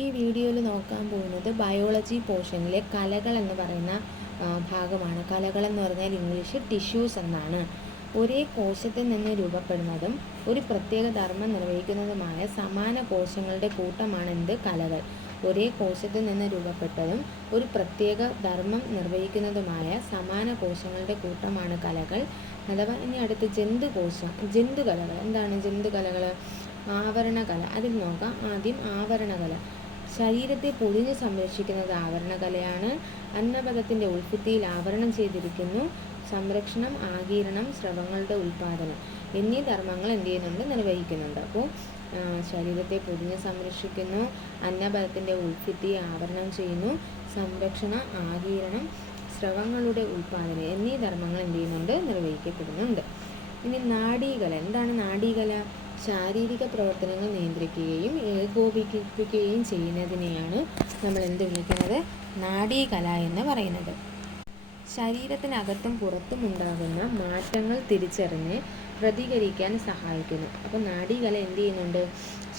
ഈ വീഡിയോയിൽ നോക്കാൻ പോകുന്നത് ബയോളജി പോർഷനിലെ കലകൾ എന്ന് പറയുന്ന ഭാഗമാണ്. കലകൾ എന്ന് പറഞ്ഞാൽ ഇംഗ്ലീഷ് ടിഷ്യൂസ് എന്നാണ്. ഒരേ കോശത്തിൽ നിന്ന് രൂപപ്പെടുന്നതും ഒരു പ്രത്യേക ധർമ്മം നിർവഹിക്കുന്നതുമായ സമാന കോശങ്ങളുടെ കൂട്ടമാണ് എന്ത്? കലകൾ. ഒരേ കോശത്തിൽ നിന്ന് രൂപപ്പെട്ടതും ഒരു പ്രത്യേക ധർമ്മം നിർവഹിക്കുന്നതുമായ സമാന കോശങ്ങളുടെ കൂട്ടമാണ് കലകൾ. അഥവാ ഇനി അടുത്ത് ജന്തുകലകൾ. എന്താണ് ജന്തുകലകൾ? ആവരണകല. അതിൽ നോക്കാം. ആദ്യം ആവരണകല. ശരീരത്തെ പൊതിഞ്ഞ് സംരക്ഷിക്കുന്നത് ആവരണകലയാണ്. അന്നപദത്തിൻ്റെ ഉൾഭിത്തിയിൽ ആവരണം ചെയ്തിരിക്കുന്നു. സംരക്ഷണം, ആഗീരണം, സ്രവങ്ങളുടെ ഉൽപാദനം എന്നീ ധർമ്മങ്ങൾ എന്ത് ചെയ്യുന്നുണ്ട്? നിർവഹിക്കുന്നുണ്ട്. അപ്പോൾ ശരീരത്തെ പൊതിഞ്ഞ് സംരക്ഷിക്കുന്നു, അന്നപദത്തിൻ്റെ ഉൾഭിത്തിയെ ആവരണം ചെയ്യുന്നു, സംരക്ഷണ, ആഗീരണം, സ്രവങ്ങളുടെ ഉൽപാദനം എന്നീ ധർമ്മങ്ങൾ എന്ത് ചെയ്യുന്നുണ്ട്? നിർവഹിക്കപ്പെടുന്നുണ്ട്. ഇനി നാഡീകല. എന്താണ് നാഡീകല? ശാരീരിക പ്രവർത്തനങ്ങൾ നിയന്ത്രിക്കുകയും ഏകോപിപ്പിക്കുകയും ചെയ്യുന്നതിനെയാണ് നമ്മൾ എന്ത് വിളിക്കുന്നത്? നാഡീകല എന്ന് പറയുന്നത്. ശരീരത്തിനകത്തും പുറത്തും ഉണ്ടാകുന്ന മാറ്റങ്ങൾ തിരിച്ചറിഞ്ഞ് പ്രതികരിക്കാൻ സഹായിക്കുന്നു. അപ്പോൾ നാഡീകല എന്ത് ചെയ്യുന്നുണ്ട്?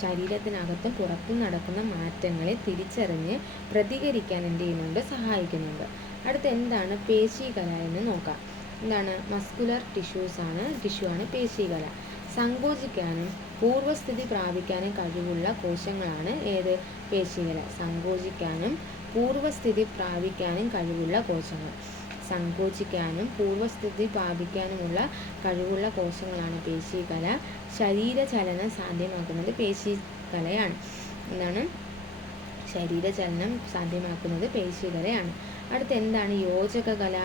ശരീരത്തിനകത്തും പുറത്തും നടക്കുന്ന മാറ്റങ്ങളെ തിരിച്ചറിഞ്ഞ് പ്രതികരിക്കാൻ എന്ത് ചെയ്യുന്നുണ്ട്? സഹായിക്കുന്നുണ്ട്. അടുത്ത എന്താണ് പേശീകല എന്ന് നോക്കാം. എന്താണ്? മസ്കുലർ ടിഷ്യൂ ആണ് പേശീകല. സങ്കോചിക്കാനും പൂർവ്വസ്ഥിതി പ്രാപിക്കാനും കഴിവുള്ള കോശങ്ങളാണ് ഏത്? പേശികല. സങ്കോചിക്കാനും പൂർവ്വസ്ഥിതി പ്രാപിക്കാനും കഴിവുള്ള കോശങ്ങൾ. സങ്കോചിക്കാനും പൂർവ്വസ്ഥിതി പ്രാപിക്കാനുമുള്ള കഴിവുള്ള കോശങ്ങളാണ് പേശീകല. ശരീരചലനം സാധ്യമാക്കുന്നത് പേശീകലയാണ്. എന്താണ്? ശരീരചലനം സാധ്യമാക്കുന്നത് പേശീകലയാണ്. അടുത്ത എന്താണ്? യോജകകല.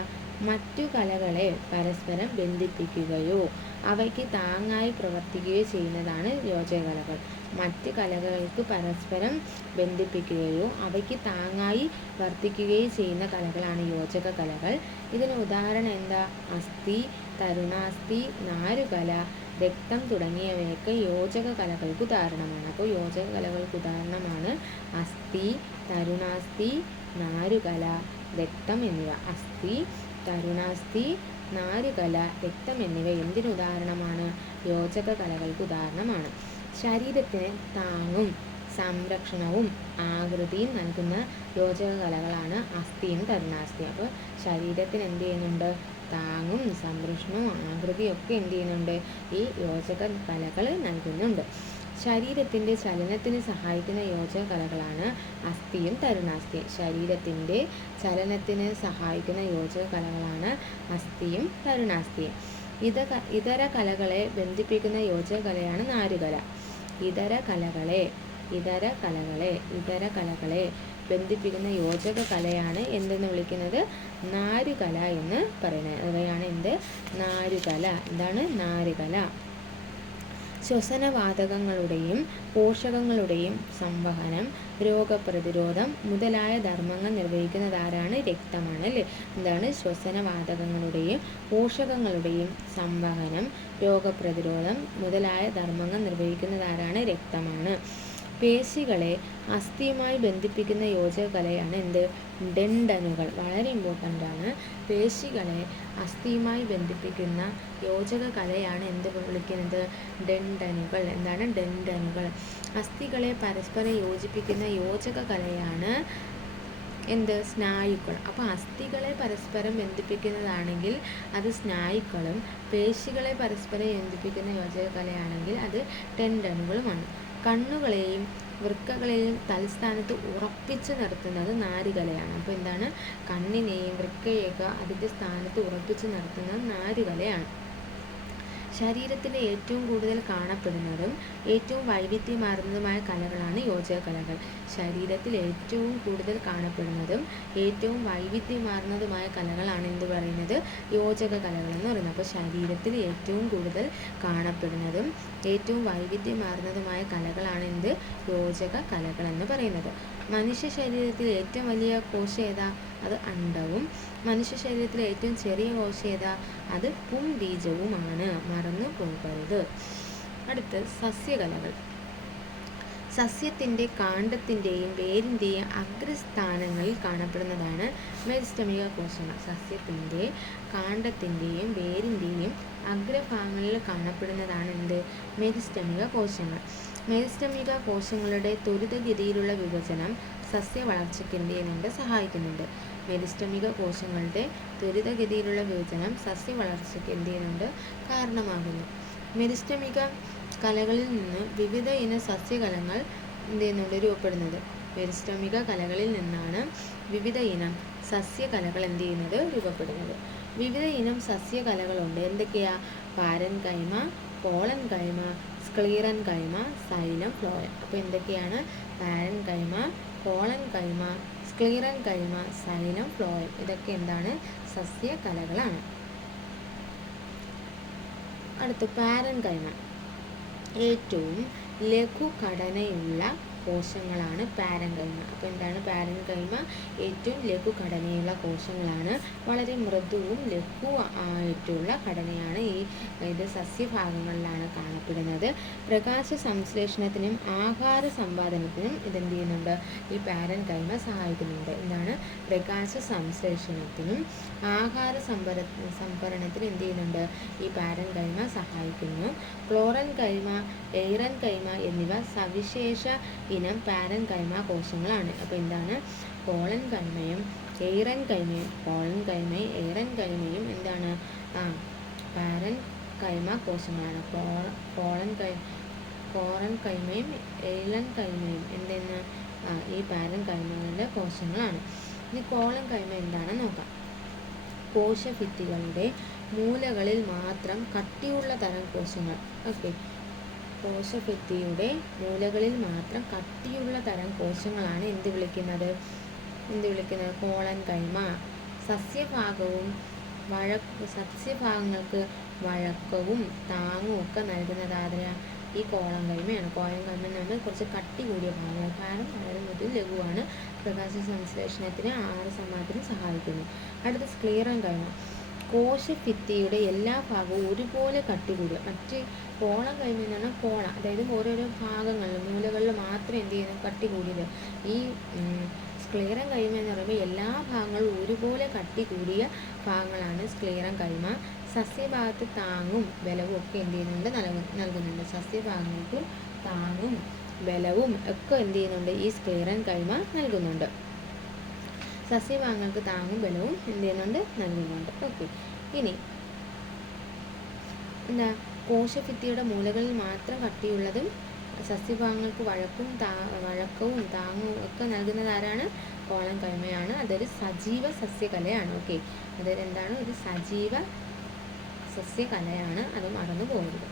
മറ്റു കലകളെ പരസ്പരം ബന്ധിപ്പിക്കുകയോ അവയ്ക്ക് താങ്ങായി പ്രവർത്തിക്കുകയോ ചെയ്യുന്നതാണ് യോജകകലകൾ. മറ്റ് കലകൾക്ക് പരസ്പരം ബന്ധിപ്പിക്കുകയോ അവയ്ക്ക് താങ്ങായി വർത്തിക്കുകയോ ചെയ്യുന്ന കലകളാണ് യോജക കലകൾ. ഇതിന് ഉദാഹരണം എന്താ? അസ്ഥി, തരുണാസ്ഥി, നാരുകല, രക്തം തുടങ്ങിയവയൊക്കെ യോജക കലകൾക്ക് ഉദാഹരണമാണ്. അപ്പോൾ യോജക കലകൾക്ക് ഉദാഹരണമാണ് അസ്ഥി, തരുണാസ്ഥി, നാരുകല, രക്തം എന്നിവ. അസ്ഥി, തരുണാസ്ഥി, നാരുകല, രക്തം എന്നിവ എന്തിന് ഉദാഹരണമാണ്? യോജക കലകൾക്ക് ഉദാഹരണമാണ്. ശരീരത്തിന് താങ്ങും സംരക്ഷണവും ആകൃതിയും നൽകുന്ന യോജക കലകളാണ് അസ്ഥിയും തരുണാസ്ഥിയും. അപ്പോൾ ശരീരത്തിന് എന്ത് ചെയ്യുന്നുണ്ട്? താങ്ങും സംരക്ഷണവും ആകൃതിയും ഒക്കെ എന്ത് ചെയ്യുന്നുണ്ട്? ഈ യോജക കലകൾ നൽകുന്നുണ്ട്. ശരീരത്തിൻ്റെ ചലനത്തിന് സഹായിക്കുന്ന യോജക കലകളാണ് അസ്ഥിയും തരുണാസ്ഥിയും. ശരീരത്തിൻ്റെ ചലനത്തിന് സഹായിക്കുന്ന യോജക കലകളാണ് അസ്ഥിയും തരുണാസ്ഥിയും. ഇതര കലകളെ ബന്ധിപ്പിക്കുന്ന യോജക കലയാണ് നാരുകല. ഇതര കലകളെ ബന്ധിപ്പിക്കുന്ന യോജക കലയാണ് എന്തെന്ന് വിളിക്കുന്നത്? നാരുകല എന്ന് പറയുന്നത്. അവയാണ് എന്ത്? നാരുകല. എന്താണ്? നാരുകല. ശ്വസനവാതകങ്ങളുടെയും പോഷകങ്ങളുടെയും സംവഹനം, രോഗപ്രതിരോധം മുതലായ ധർമ്മങ്ങൾ നിർവഹിക്കുന്നതാരാണ്? രക്തമാണ് അല്ലേ? എന്താണ്? ശ്വസനവാതകങ്ങളുടെയും പോഷകങ്ങളുടെയും സംവഹനം, രോഗപ്രതിരോധം മുതലായ ധർമ്മങ്ങൾ നിർവഹിക്കുന്നതാരാണ്? രക്തമാണ്. പേശികളെ അസ്ഥിയുമായി ബന്ധിപ്പിക്കുന്ന യോജക കലയാണ് എന്ത്? ഡെൻഡനുകൾ. വളരെ ഇമ്പോർട്ടൻ്റ് ആണ്. പേശികളെ അസ്ഥിയുമായി ബന്ധിപ്പിക്കുന്ന യോജക കലയാണ് എന്ത് വിളിക്കുന്നത്? ഡെൻഡനുകൾ. എന്താണ്? ഡെൻഡനുകൾ. അസ്ഥികളെ പരസ്പരം യോജിപ്പിക്കുന്ന യോജക കലയാണ് എന്ത്? സ്നായുക്കൾ. അപ്പോൾ അസ്ഥികളെ പരസ്പരം ബന്ധിപ്പിക്കുന്നതാണെങ്കിൽ അത് സ്നായുക്കളും, പേശികളെ പരസ്പരം ബന്ധിപ്പിക്കുന്ന യോജക കലയാണെങ്കിൽ അത് ടെൻഡനുകളുമാണ്. കണ്ണുകളെയും വൃക്കകളെയും തൽസ്ഥാനത്ത് ഉറപ്പിച്ച് നിർത്തുന്നത് നാരുകലയാണ്. അപ്പോൾ എന്താണ്? കണ്ണിനെയും വൃക്കയെയൊക്കെ അതിൻ്റെ സ്ഥാനത്ത് ഉറപ്പിച്ച് നിർത്തുന്നത് നാരുകലയാണ്. ശരീരത്തിലെ ഏറ്റവും കൂടുതൽ കാണപ്പെടുന്നതും ഏറ്റവും വൈവിധ്യമാർന്നതുമായ കലകളാണ് യോജക കലകൾ. ശരീരത്തിൽ ഏറ്റവും കൂടുതൽ കാണപ്പെടുന്നതും ഏറ്റവും വൈവിധ്യമാർന്നതുമായ കലകളാണ് എന്ത് പറയുന്നത്? യോജക കലകൾ എന്ന് പറയുന്നത്. അപ്പോൾ ശരീരത്തിൽ ഏറ്റവും കൂടുതൽ കാണപ്പെടുന്നതും ഏറ്റവും വൈവിധ്യമാർന്നതുമായ കലകളാണ് എന്ത്? യോജക കലകൾ എന്ന് പറയുന്നത്. മനുഷ്യ ശരീരത്തിൽ ഏറ്റവും വലിയ കോശം ഏതാ? അത് അണ്ഡവും. മനുഷ്യ ശരീരത്തിലെ ഏറ്റവും ചെറിയ കോശം ഏതാ? അത് പുംബീജവുമാണ്. മറന്നു പോകരുത്. അടുത്ത് സസ്യകലകൾ. സസ്യത്തിൻ്റെ കാണ്ഡത്തിൻ്റെയും വേരിൻ്റെയും അഗ്രസ്ഥാനങ്ങളിൽ കാണപ്പെടുന്നതാണ് മെരിസ്റ്റമിക കോശങ്ങൾ. സസ്യത്തിൻ്റെ കാണ്ഡത്തിൻ്റെയും വേരിൻ്റെയും അഗ്രഭാഗങ്ങളിൽ കാണപ്പെടുന്നതാണ് എന്ത്? മെരിസ്റ്റമിക കോശങ്ങൾ. മെരിസ്റ്റമിക കോശങ്ങളുടെ ത്വരിതഗതിയിലുള്ള വിഭജനം സസ്യ വളർച്ചയ്ക്ക് എന്ത് ചെയ്യുന്നുണ്ട്, സഹായിക്കുന്നുണ്ട്. മെരിസ്റ്റമിക കോശങ്ങളുടെ ത്വരിതഗതിയിലുള്ള വിഭജനം സസ്യ വളർച്ചയ്ക്ക് എന്ത് ചെയ്യുന്നുണ്ട്, കാരണമാകുന്നു. മെരിസ്റ്റമിക കലകളിൽ നിന്ന് വിവിധ ഇന സസ്യകലങ്ങൾ എന്ത് ചെയ്യുന്നുണ്ട്, രൂപപ്പെടുന്നത്. മെരിസ്റ്റമിക കലകളിൽ നിന്നാണ് വിവിധ ഇനം സസ്യകലകൾ എന്ത് ചെയ്യുന്നത്, രൂപപ്പെടുന്നത്. വിവിധ ഇനം സസ്യകലകളുണ്ട്. എന്തൊക്കെയാ? Parenchyma, collenchyma, sclerenchyma, xylem, phloem. അപ്പോൾ എന്തൊക്കെയാണ്? Parenchyma, collenchyma, sclerenchyma, xylem, phloem. ഇതൊക്കെ എന്താണ്? സസ്യകലകളാണ്. അടുത്ത് പാരൻകൈമ. ഏറ്റവും ലഘുഘടനയുള്ള കോശങ്ങളാണ് പാരൻകൈമ. അപ്പോൾ എന്താണ് പാരൻകൈമ? ഏറ്റവും ലഘുഘടനയുള്ള കോശങ്ങളാണ്. വളരെ മൃദുവും ലഘു ആയിട്ടുള്ള ഘടനയാണ് ഇത് സസ്യഭാഗങ്ങളിലാണ് കാണപ്പെടുന്നത്. പ്രകാശ സംശ്ലേഷണത്തിനും ആഹാര സമ്പാദനത്തിനും ഇതെന്ത് ചെയ്യുന്നുണ്ട്, ഈ പാരൻകൈമ സഹായിക്കുന്നുണ്ട്. എന്താണ്? പ്രകാശ സംശ്ലേഷണത്തിനും ആഹാര സംഭരണത്തിനും എന്ത് ചെയ്യുന്നുണ്ട്, ഈ പാരൻകൈമ സഹായിക്കുന്നു. ക്ലോറൻകൈമ, എയ്റൻകൈമ എന്നിവ സവിശേഷ ഇനം പാരൻകൈമ കോശങ്ങളാണ്. അപ്പോൾ എന്താണ്? പോളൻകൈമയും എയ്റൻകൈമയും, പോളൻകൈമയും എയ്റൻകൈമയും എന്താണ്, പാരൻകൈമ കോശങ്ങളാണ്. പോളൻകൈമയും എയ്റൻകൈമയും എന്തെന്ന്, ഈ പാരൻകൈമകളുടെ കോശങ്ങളാണ്. ഇനി കോളൻകൈമ എന്താണെന്ന് നോക്കാം. കോശഭിത്തികളുടെ മൂലകളിൽ മാത്രം കട്ടിയുള്ള തരം കോശങ്ങൾ. ഓക്കെ, കോശഭിത്തിയുടെ മൂലകളിൽ മാത്രം കട്ടിയുള്ള തരം കോശങ്ങളാണ് എന്ത് വിളിക്കുന്നത്, കോളൻകൈമ. സസ്യഭാഗങ്ങൾക്ക് വഴക്കവും താങ്ങും ഒക്കെ നൽകുന്നത് ആദ്യം ഈ കോളൻകൈമയാണ്. കോളൻകൈമ എന്ന് പറഞ്ഞാൽ കുറച്ച് കട്ടി കൂടിയ ഭാഗങ്ങൾ. കാരണം വളരെ മൃദു ലഘുവാണ്. പ്രകാശ സംശ്ലേഷണത്തിന് ആഹാര സമ്പാദനത്തിന് സഹായിക്കുന്നു. അടുത്ത സ്ക്ലീറൻകൈമ. കോശഭിത്തിയുടെ എല്ലാ ഭാഗവും ഒരുപോലെ കട്ടി കൂടുക. മറ്റ് പോളൻകൈമ എന്ന് പറഞ്ഞാൽ പോള, അതായത് ഓരോരോ ഭാഗങ്ങളിൽ മൂലകളിൽ മാത്രം എന്ത് ചെയ്യുന്നു, കട്ടി കൂടിയത്. ഈ സ്ക്ലീറൻകൈമ എന്ന് പറയുമ്പോൾ എല്ലാ ഭാഗങ്ങളും ഒരുപോലെ കട്ടി കൂടിയ ഭാഗങ്ങളാണ് സ്ക്ലീറൻകൈമ. സസ്യഭാഗത്ത് താങ്ങും ബലവും ഒക്കെ എന്ത് ചെയ്യുന്നുണ്ട്, നൽകുന്നുണ്ട്. സസ്യഭാഗങ്ങൾക്ക് താങ്ങും ബലവും ഒക്കെ എന്ത് ചെയ്യുന്നുണ്ട്, ഈ സ്ക്ലീറൻകൈമ നൽകുന്നുണ്ട്. സസ്യഭാഗങ്ങൾക്ക് താങ്ങും ബലവും എന്ത് ചെയ്യുന്നുണ്ട്, നൽകുന്നുണ്ട്. ഓക്കെ, ഇനി എന്താ, കോശഭിത്തിയുടെ മൂലകളിൽ മാത്രം കട്ടിയുള്ളതും സസ്യഭാഗങ്ങൾക്ക് വഴക്കവും താങ്ങും ഒക്കെ നൽകുന്നത് ആരാണ്? കോളൻകൈമയാണ്. അതൊരു സജീവ സസ്യകലയാണ്. ഓക്കെ, അതൊരു എന്താണ്, ഒരു സജീവ സസ്യകലയാണ്. അത് മറന്നു പോകരുത്.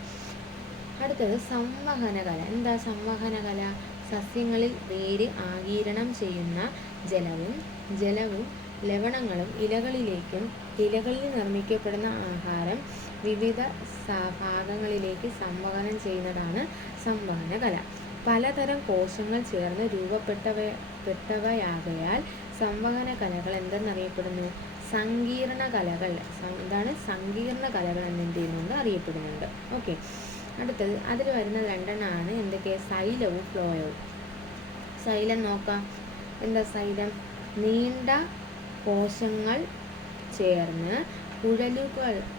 അടുത്തത് സംവഹനകല. എന്താ സംവഹനകല? സസ്യങ്ങളിൽ വേര് ആഗിരണം ചെയ്യുന്ന ജലവും ലവണങ്ങളും ഇലകളിൽ നിർമ്മിക്കപ്പെടുന്ന ആഹാരം വിവിധ ഭാഗങ്ങളിലേക്ക് സംവഹനം ചെയ്യുന്നതാണ് സംവഹനകല. പലതരം കോശങ്ങൾ ചേർന്ന് രൂപപ്പെട്ടവയാകയാൽ സംവഹന കലകൾ എന്തെന്നറിയപ്പെടുന്നു? സങ്കീർണ കലകൾ. എന്താണ്? സങ്കീർണ കലകൾ എന്ത് ചെയ്യുന്നുണ്ട്, അറിയപ്പെടുന്നുണ്ട്. ഓക്കെ, അടുത്തത് അതിൽ വരുന്ന രണ്ടെണ്ണമാണ് എന്തൊക്കെ? സൈലവും ഫ്ലോയവും. സൈലം നോക്കാം. എന്താ സൈലം? നീണ്ട കോശങ്ങൾ ചേർന്ന്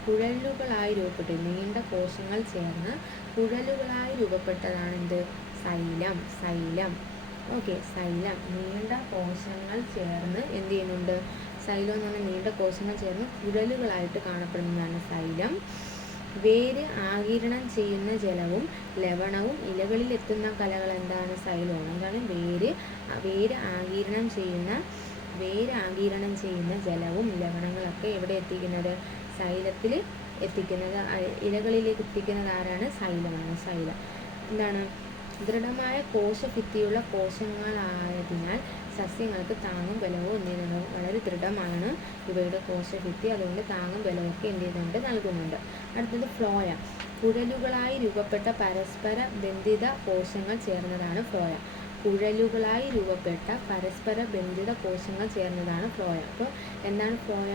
കുഴലുകളായി രൂപപ്പെട്ടു. നീണ്ട കോശങ്ങൾ ചേർന്ന് കുഴലുകളായി രൂപപ്പെട്ടതാണ് എന്ത്? സൈലം. Okay, xylem. നീണ്ട കോശങ്ങൾ ചേർന്ന് എന്ത് ചെയ്യുന്നുണ്ട്? സൈലം എന്ന് പറഞ്ഞാൽ നീണ്ട കോശങ്ങൾ ചേർന്ന് കുഴലുകളായിട്ട് കാണപ്പെടുന്നതാണ് സൈലം. വേര് ആഗിരണം ചെയ്യുന്ന ജലവും ലവണവും ഇലകളിൽ എത്തുന്ന കലകൾ എന്താണ്? സൈലമാണ്. എന്താണ്? വേര് ആഗിരണം ചെയ്യുന്ന ജലവും ലവണങ്ങളൊക്കെ എവിടെ എത്തിക്കുന്നത്? സൈലത്തിൽ എത്തിക്കുന്നത്. ഇലകളിലേക്ക് എത്തിക്കുന്നത് ആരാണ്? സൈലമാണ്. സൈലം എന്താണ്? ദൃഢമായ കോശഭിത്തിയുള്ള കോശങ്ങളായതിനാൽ സസ്യങ്ങൾക്ക് താങ്ങും ബലവും എന്ത് ചെയ്യുന്നത്? വളരെ ദൃഢമാണ് ഇവയുടെ കോശഭിത്തി. അതുകൊണ്ട് താങ്ങും ബലവും ഒക്കെ എന്ത് ചെയ്യുന്നുണ്ട്? നൽകുന്നുണ്ട്. അടുത്തത് ഫ്ലോയ. കുഴലുകളായി രൂപപ്പെട്ട പരസ്പര ബന്ധിത കോശങ്ങൾ ചേർന്നതാണ് ഫ്ലോയ. കുഴലുകളായി രൂപപ്പെട്ട പരസ്പര ബന്ധിത കോശങ്ങൾ ചേർന്നതാണ് ഫ്ലോയ. അപ്പോൾ എന്താണ് ഫ്ലോയ?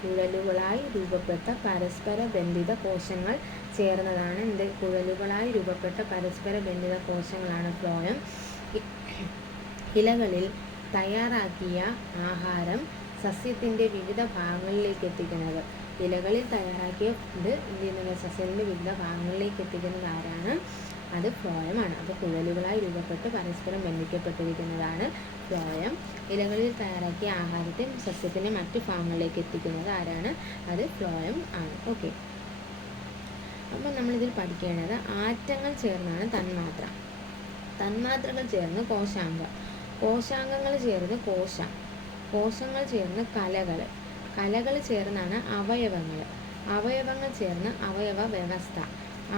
കുഴലുകളായി രൂപപ്പെട്ട പരസ്പര ബന്ധിത കോശങ്ങൾ ചേർന്നതാണ് എന്ത്? കുഴലുകളായി രൂപപ്പെട്ട പരസ്പര ബന്ധിത കോശങ്ങളാണ് ഫ്ലോയം. ഇലകളിൽ തയ്യാറാക്കിയ ആഹാരം സസ്യത്തിൻ്റെ വിവിധ ഭാഗങ്ങളിലേക്ക് എത്തിക്കുന്നത്. ഇലകളിൽ തയ്യാറാക്കിയ ഇത് എന്ത് ചെയ്യുന്നത്? സസ്യത്തിൻ്റെ വിവിധ ഭാഗങ്ങളിലേക്ക് എത്തിക്കുന്നത് ആരാണ്? അത് ഫ്ലോയമാണ്. അപ്പോൾ കുഴലുകളായി രൂപപ്പെട്ട് പരസ്പരം ബന്ധിക്കപ്പെട്ടിരിക്കുന്നതാണ് ഫ്ലോയം. ഇലകളിൽ തയ്യാറാക്കിയ ആഹാരത്തെ സസ്യത്തിൻ്റെ മറ്റു ഭാഗങ്ങളിലേക്ക് എത്തിക്കുന്നത് ആരാണ്? അത് ഫ്ലോയം ആണ്. ഓക്കെ, അപ്പോൾ നമ്മളിതിൽ പഠിക്കേണ്ടത് ആറ്റങ്ങൾ ചേർന്നാണ് തന്മാത്ര, തന്മാത്രകൾ ചേർന്ന് കോശാംഗം, കോശാംഗങ്ങൾ ചേർന്ന് കോശം, കോശങ്ങൾ ചേർന്ന് കലകൾ, കലകൾ ചേർന്നാണ് അവയവങ്ങൾ, അവയവങ്ങൾ ചേർന്ന് അവയവ വ്യവസ്ഥ,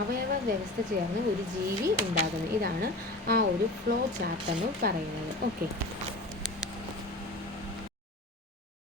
അവയവ വ്യവസ്ഥ ചേർന്ന് ഒരു ജീവി ഉണ്ടാകുന്നത്. ഇതാണ് ആ ഒരു ഫ്ലോ ചാർട്ട് എന്ന് പറയുന്നത്. ഓക്കെ.